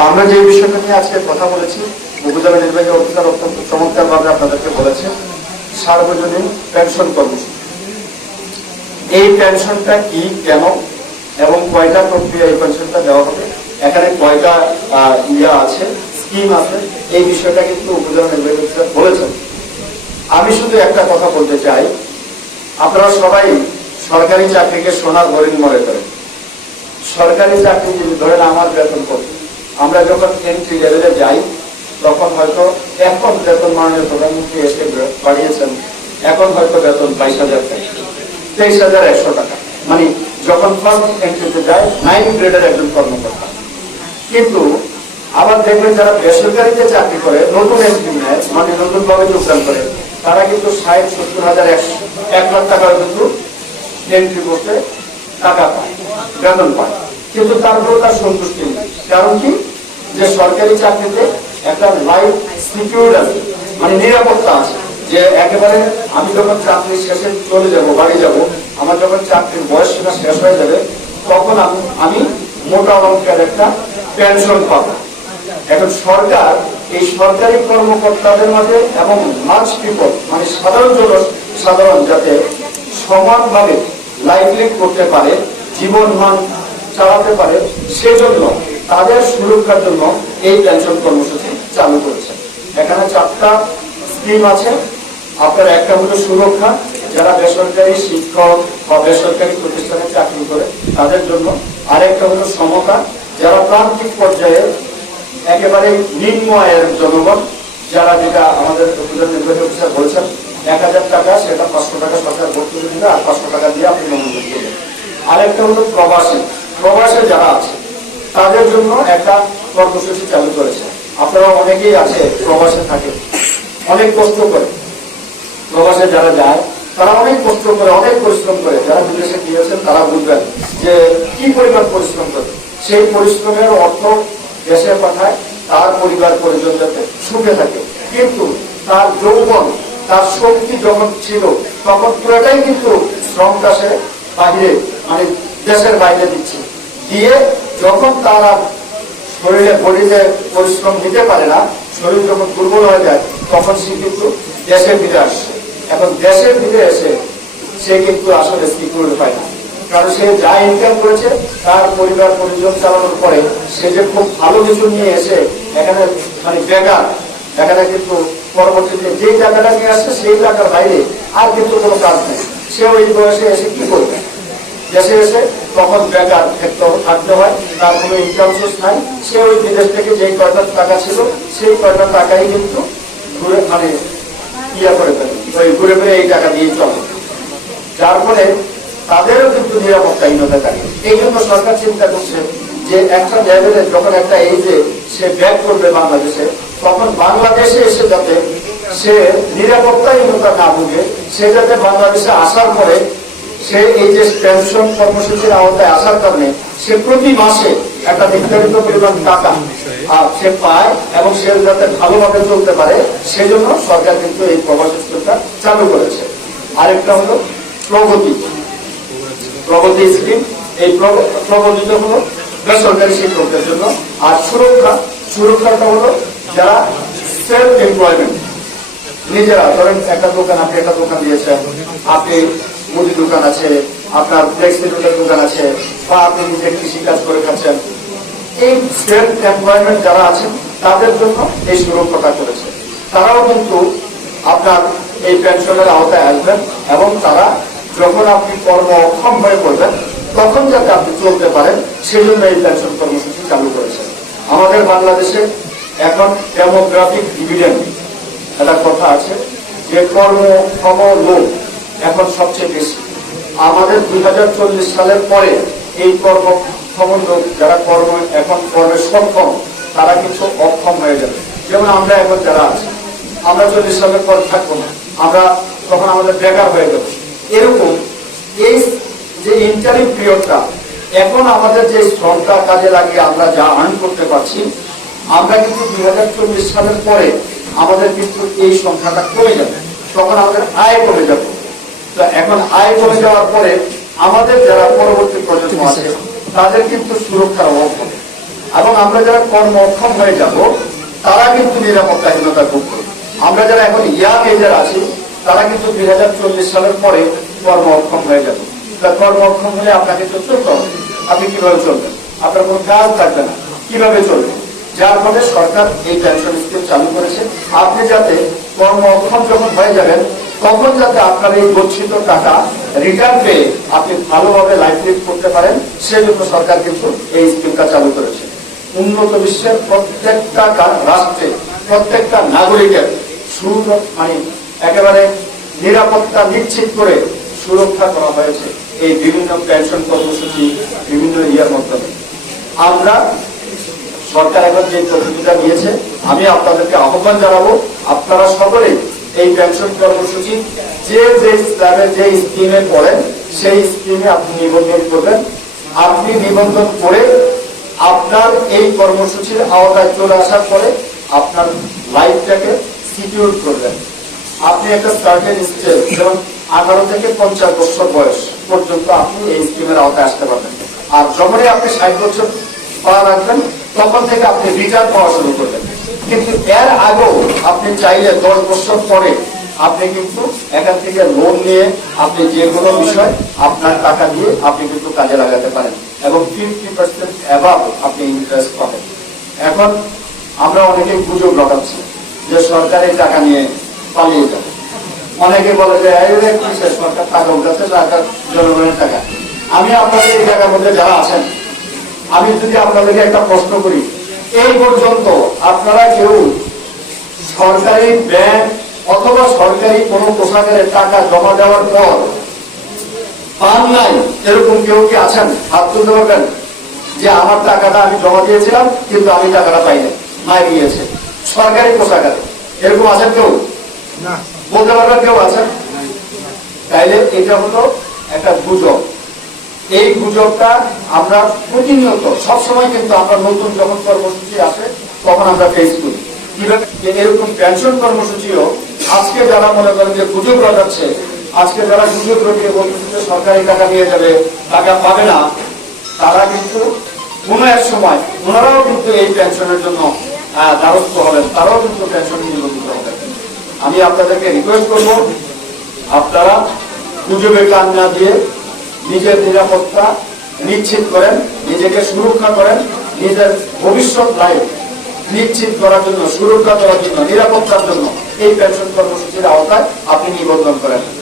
আমরা যে বিষয়টা নিয়ে আজকে কথা বলেছি, উপজেলা নির্বাহী অফিসার অত্যন্ত চমৎকার ভাবে আপনাদেরকে বলেছে, সার্বজনীন পেনশন কর্মসূচি। এই পেনশনটা কি, কেন, এবং কয়টা প্রক্রিয়া এই পেনশনটা দেওয়া হবে? এখানে কয়টা ইয়া আছে, স্কিম আছে, এই বিষয়টা কিন্তু উপজেলা নির্বাহী অফিসার বলেছেন। আমি শুধু একটা কথা বলতে চাই, আপনারা সবাই সরকারি চাকরিকে সোনার হরিণ মনে করেন। সরকারি চাকরি যদি ধরেন আমার বেতন কত? আমরা যখন এন্ট্রি লেভেলে যাই, তখন হয়তো এখন বেতন মাননীয় প্রধানমন্ত্রী এসে বাড়িয়েছেন, এখন হয়তো বেতন বাইশ হাজার তেইশ হাজার একশো টাকা। মানে যখন ফার্স্ট এন্ট্রিতে যায় নাইন গ্রেডের একজন কর্মকর্তা। কিন্তু আবার দেখবেন যারা বেসরকারিতে চাকরি করে, নতুন এন্ট্রি নেয় মানে নতুন ভাবে যোগদান করে, তারা কিন্তু ষাট, সত্তর হাজার একশো, এক লাখ টাকার কিন্তু এন্ট্রি করতে টাকা পায়, বেতন পায়। কিন্তু তারপরেও তার সন্তুষ্টি নেই। কারণ কি? যে সরকারি চাকরিতে একটা লাইফ সিকিউর আছে মানে নিরাপত্তা আছে, যে একেবারে আমি যখন চাকরি শেষে চলে যাব, বাড়ি যাব, আমার যখন চাকরির বয়স সীমা শেষ হয়ে যাবে, তখন আমি আমি মোটা অঙ্কের একটা পেনশন পাবো। এখন সরকার, এই সরকারি কর্মকর্তাদের মাঝে এবং মাছ পিপল মানে সাধারণ জন সাধারণ যাতে সমানভাবে লাইফলিড করতে পারে জীবন মান চালাতে পারে, সেজন্য তাদের সুরক্ষার জন্য এই পেনশন কর্মসূচি চালু করেছে। এখানে চারটা স্কিম আছে। আপনার একটা হলো সুরক্ষা, যারা বেসরকারি শিক্ষক বা বেসরকারি প্রতিষ্ঠানে চাকরি করে, তাদের জন্য। আরেকটা হলো সমতা, যারা প্রান্তিক পর্যায়ে একেবারে নিম্ন আয়ের জনগণ, যারা যেটা আমাদের নির্বাহী অফিসার বলেছেন, এক হাজার টাকা, সেটা পাঁচশো টাকা সরকার ভর্তি দিবে আর পাঁচশো টাকা দিয়ে আপনি মনোনয়ন করবেন আরেকটা হলো প্রবাসী। প্রবাসে যারা আছে তাদের জন্য একটা কর্মসূচি চালু করেছে। আপনারা অনেকেই আছে, প্রবাসে থাকে। অনেক কষ্ট করে। প্রবাসে যারা যায়, তারা অনেক কষ্ট করে, অনেক পরিশ্রম করে। যারা বিদেশে গিয়েছেন, তারা বুঝবেন যে কি পরিমাণ পরিশ্রম করে। সেই পরিশ্রমের অর্থ দেশে পাঠায় তার পরিবার পরিজন যাতে সুখে থাকে। কিন্তু তার যৌবন, তার শক্তি যখন ছিল, তখন পুরোটাই কিন্তু শ্রমটা সে বাহিরে মানে দেশের বাইরে দিচ্ছে। দিয়ে যখন তারা শরীরে বডিতে পরিশ্রম নিতে পারে না, শরীর যখন দুর্বল হয়ে যায়, তখন সে কিন্তু দেশের ফিরে আসছে এখন দেশে ফিরে এসে সে কিন্তু আসলে সিকিউর পায় না। কারণ সে যা ইনকাম করেছে, তার পরিবার পরিজন চালানোর পরে সে যে খুব ভালো কিছু নিয়ে এসে এখানে মানে বেকার এখানে কিন্তু পরবর্তীতে যে টাকাটা নিয়ে আসছে সেই টাকার বাইরে আর কিন্তু কোনো কাজ নেই। সে ওই বয়সে এসে কি করবে? দেশে এসে তখন বেকার থাকতে থাকতে হয়, তার কোনো ইনকাম সোর্স নাই। সে ওই বিদেশ থেকে যে কয়টা টাকা ছিল, সেই কয়টা টাকাই কিন্তু ঘুরে মানে ইয়া করে ফেলে, ওই ঘুরে ফিরে এই টাকা দিয়ে চলে। যার ফলে তাদেরও কিন্তু নিরাপত্তাহীনতা থাকে। এই জন্য সরকার চিন্তা করছে যে একটা লেভেলে যখন একটা এই যে সে ব্যাক করবে বাংলাদেশে, তখন বাংলাদেশে এসে যাতে সে নিরাপত্তাহীনতা না ভুগে, সে যাতে বাংলাদেশে আসার পরে সে এই যে পেনশন কর্মসূচির আওতায় আসার কারণে সে প্রতি মাসে একটা নির্ধারিত পরিমাণ টাকা সে পায় এবং সে যাতে ভালোভাবে চলতে পারে, সেজন্য সরকার কিন্তু এই প্রবাসী চালু করেছে। আরেকটা হলো প্রগতি। প্রগতি স্কিম, এই প্রগতিটা হলো বেসরকারি শিক্ষকদের জন্য। আর সুরক্ষা, সুরক্ষাটা হলো যারা সেলফ এমপ্লয়মেন্ট নিজেরা, ধরেন একটা দোকান, আপনি একটা দোকান দিয়েছেন, আপনি মুদি দোকান আছে, আপনার ফ্লেক্সিবিলিটির দোকান আছে, বা আপনি নিজে কৃষি কাজ করে খাচ্ছেন। এই সেলফ এমপ্লয়মেন্ট যারা আছেন, তাদের জন্য এই সুরক্ষাটা করেছে। তারাও কিন্তু আপনার এই পেনশনের আওতায় আসবেন এবং তারা যখন আপনি কর্ম অক্ষম হয়ে পড়বেন, তখন যাতে আপনি চলতে পারেন সেই জন্য এই পেনশন কর্মসূচি চালু করেছেন। আমাদের বাংলাদেশে এখন ডেমোগ্রাফিক ডিভিডেন্ড একটা কথা আছে, যে কর্মক্ষম লোক এখন সবচেয়ে বেশি। আমাদের দুই হাজার চল্লিশ সালের পরে এই লোক যারা কর্ম এখন কর্মে সক্ষম, তারা কিছু অক্ষম হয়ে যাবে। যেমন আমরা এখন যারা আছি, আমরা চল্লিশ সালের পর থাকব না। আমরা তখন আমাদের বেকার হয়ে যাব। এরকম এই যে ইন্টারিম পিরিয়ডটা এখন আমাদের যে শ্রমটা কাজে লাগিয়ে আমরা যা আর্ন করতে পারছি, আমরা কিন্তু দুই হাজার চল্লিশ সালের পরে আমাদের কিন্তু এই সংখ্যাটা কমে যাবে। তখন আমাদের আয় কমে যাবে। এখন আয় কমে যাওয়ার পরে আমাদের যারা পরবর্তী প্রজন্ম আছে তাদের কিন্তু সুরক্ষার অভাব হবে। এবং আমরা যারা কর্ম অক্ষম হয়ে যাব তারা কিন্তু নিরাপত্তাহীনতা ভোগ করবে। আমরা যারা এখন ইয়াং এজের আছি তারা কিন্তু দুই হাজার চল্লিশ সালের পরে কর্ম অক্ষম হয়ে যাবে। তা কর্ম অক্ষম হলে আপনাকে তো চলতে হবে। আপনি কীভাবে চলবেন? আপনার কোনো কাজ থাকবে না। কীভাবে চলবেন? যার ফলে সরকার এই পেনশন স্কিম চালু করেছে। আপনি যাতে কর্ম অক্ষম যখন হয়ে যাবেন তখন যাতে আপনার এই গচ্ছিত টাকা রিটার্ন পেয়ে আপনি ভালোভাবে লাইফ লিড করতে পারেন, সেজন্য সরকার কিন্তু এই স্কিমটা চালু করেছে। উন্নত বিশ্বের প্রত্যেকটা রাষ্ট্রে প্রত্যেকটা নাগরিকের সুর মানে একেবারে নিরাপত্তা নিশ্চিত করে সুরক্ষা করা হয়েছে এই বিভিন্ন পেনশন কর্মসূচি, বিভিন্ন ইয়ার মাধ্যমে। আমরা সরকার এখন যে প্রতিযোগিতা নিয়েছে আমি আপনাদেরকে আহ্বান জানাব, আপনারা সকলে এই পেনশন কর্মসূচি যে যে স্ল্যাবের যে স্কিমে পড়েন, সেই স্কিমে আপনি নিবন্ধন করবেন। আপনি নিবন্ধন করে আপনার এই কর্মসূচির আওতায় চলে আসার পরে আপনার লাইফটাকে সিকিউর করবেন। আপনি একটা সার্টেন স্টেজ যেমন আঠারো থেকে পঞ্চাশ বছর বয়স পর্যন্ত আপনি এই স্কিমের আওতায় আসতে পারবেন। আর যখনই আপনি ষাট বছর পা রাখবেন, তখন থেকে আপনি রিটার্ন পাওয়া শুরু করবেন। কিন্তু এর আগেও আপনি চাইলে দশ বছর পরে আপনি কিন্তু এখান থেকে লোন নিয়ে আপনি যে কোনো বিষয় আপনার টাকা দিয়ে আপনি কিন্তু কাজে লাগাতে পারেন এবং ফিফটি পার্সেন্ট অ্যাভাব আপনি ইন্টারেস্ট পাবেন। এখন আমরা অনেকেই গুজব লাগাচ্ছি যে সরকার টাকা নিয়ে পালিয়ে যাবে। অনেকে বলে যে সরকার টাকা উঠাচ্ছে, টাকা, জনগণের টাকা? আমি আপনাদের এই টাকার মধ্যে যারা আছেন, আমি যদি আপনাদেরকে একটা প্রশ্ন করি এই পর্যন্ত আপনারা কেউ সরকারি ব্যাংক অথবা সরকারি কোনো কোষাগারে টাকা জমা দেওয়ার পর পান নাই এরকম কেউ কি আছেন? হাত তুলতে পারবেন? যে আমার টাকাটা আমি জমা দিয়েছিলাম কিন্তু আমি টাকাটা পাই নাই মায় গিয়েছে সরকারি কোষাগারে এরকম আছেন কেউ? বলতে পারবেন কেউ আছেন? তাইলে এটা হলো একটা গুজব। এই গুজবটা আমরা প্রতিনিয়ত, সবসময় কিন্তু আমরা নতুন যখন কর্মসূচি আসে, তখন আমরা ফেস করি। এরকম পেনশন কর্মসূচিও আজকে যারা মনে করেন যে গুজব রটাচ্ছে, আজকে যারা গুজব বলতেছে যে সরকারি টাকা নিয়ে যাবে, টাকা পাবে না, তারা কিন্তু কোনো এক সময় ওনারাও কিন্তু এই পেনশনের জন্য দ্বারস্থ হবেন, তারাও কিন্তু পেনশন নিবন্ধিত হবেন। আমি আপনাদেরকে রিকোয়েস্ট করব, আপনারা গুজবে কান না দিয়ে নিজের নিরাপত্তা নিশ্চিত করেন, নিজেকে সুরক্ষা করেন, নিজের ভবিষ্যৎ লাইফ নিশ্চিত করার জন্য, সুরক্ষা করার জন্য, নিরাপত্তার জন্য এই পেনশন কর্মসূচির আওতায় আপনি নিবন্ধন করেন।